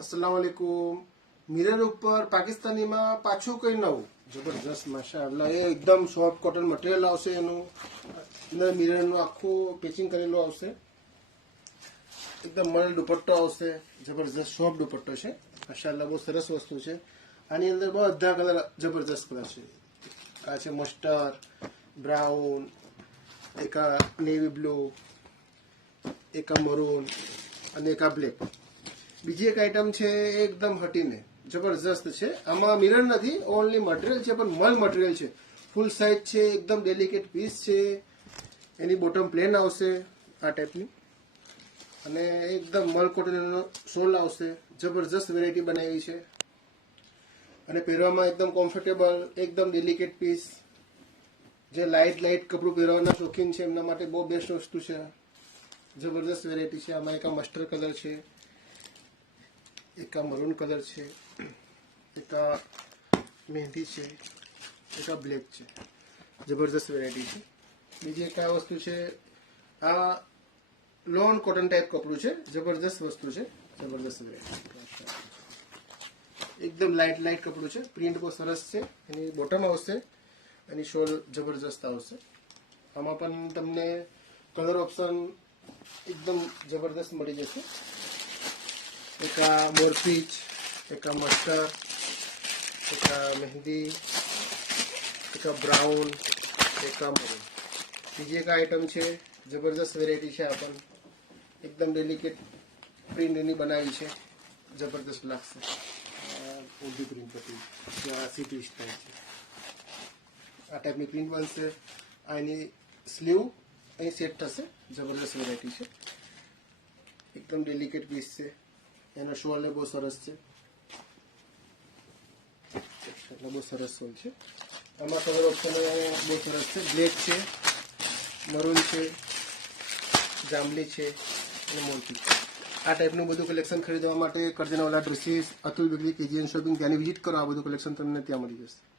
अस्सलाम वालेकुम। मिरर ऊपर પાકિસ્તાનીમાં પાછું કઈ નવું જબરજસ્ત માશાઅલ્લાહ એ એકદમ સોફ્ટ કોટન મટીરિયલ આવશે એનું અંદર મિરરનું આખું પેચિંગ કરેલું આવશે એકદમ મળ દુપટ્ટો આવશે જબરજસ્ત સોફ્ટ દુપટ્ટો છે માશાઅલ્લાહ બહુ સરસ વસ્તુ છે આની અંદર બધા કલર જબરજસ્ત કલર છે આ છે મસ્ટર્ડ બ્રાઉન એક નેવી બ્લુ એક મરૂન અને એક બ્લેક બીજી એક આઈટમ છે એકદમ હટીને જબરજસ્ત છે આમાં મિરર નથી ઓનલી મટીરિયલ છે પણ મલ મટીરિયલ છે ફૂલ સાઇઝ છે એકદમ ડેલિકેટ પીસ છે એની બોટમ પ્લેન આવશે આ ટાઈપની અને એકદમ મલ કોટનનો સોલ આવશે જબરજસ્ત વેરાયટી બનાવી છે અને પહેરવામાં એકદમ કમ્ફર્ટેબલ એકદમ ડેલિકેટ પીસ જે લાઇટ કપડું પહેરવાના શોખીન છે એમના માટે બહુ બેસ્ટ વસ્તુ છે જબરજસ્ત વેરાયટી છે આમાં એક મસ્ટર્ડ કલર છે એક મરૂન કલર છે એક મહેંદી છે એક બ્લેક છે જબરજસ્ત વેરાયટી છે બીજી એક આ વસ્તુ છે આ લોન કોટન ટાઈપ કપડું છે જબરજસ્ત વસ્તુ છે જબરજસ્ત વેરાયટી એકદમ લાઇટ કપડું છે પ્રિન્ટ બહુ સરસ છે એની બોટમ આવશે એની શોલ જબરજસ્ત આવશે આમાં પણ તમને કલર ઓપ્શન એકદમ જબરદસ્ત મળી જશે એક મોરપીચ એક મસ્ટર્ડ એક મહેંદી એક બ્રાઉન એક મરૂન બીજી એક આઈટમ છે જબરદસ્ત વેરાયટી છે આ પણ એકદમ ડેલિકેટ પ્રિન્ટ એની બનાવી છે જબરદસ્ત લાગશે ઊંધી પ્રિન્ટ હતી સિટી સ્ટાઇલ છે આ ટાઈપની પ્રિન્ટ બનશે આ એની સ્લીવ અહીં સેટ થશે જબરદસ્ત વેરાયટી છે એકદમ ડેલિકેટ પીસ છે એનો શોલ બહુ સરસ છે એટલે બહુ સરસ શોલ છે આમાં કલર ઓપ્શન બહુ સરસ છે બ્લેક છે મરૂન છે જાંબલી છે અને મોરપી છે આ ટાઈપનું બધું કલેક્શન ખરીદવા માટે કરજણવાલા dresses Atul bakery KGN shopping ત્યાંની વિઝિટ કરો આ બધું કલેક્શન તમને ત્યાં મળી જશે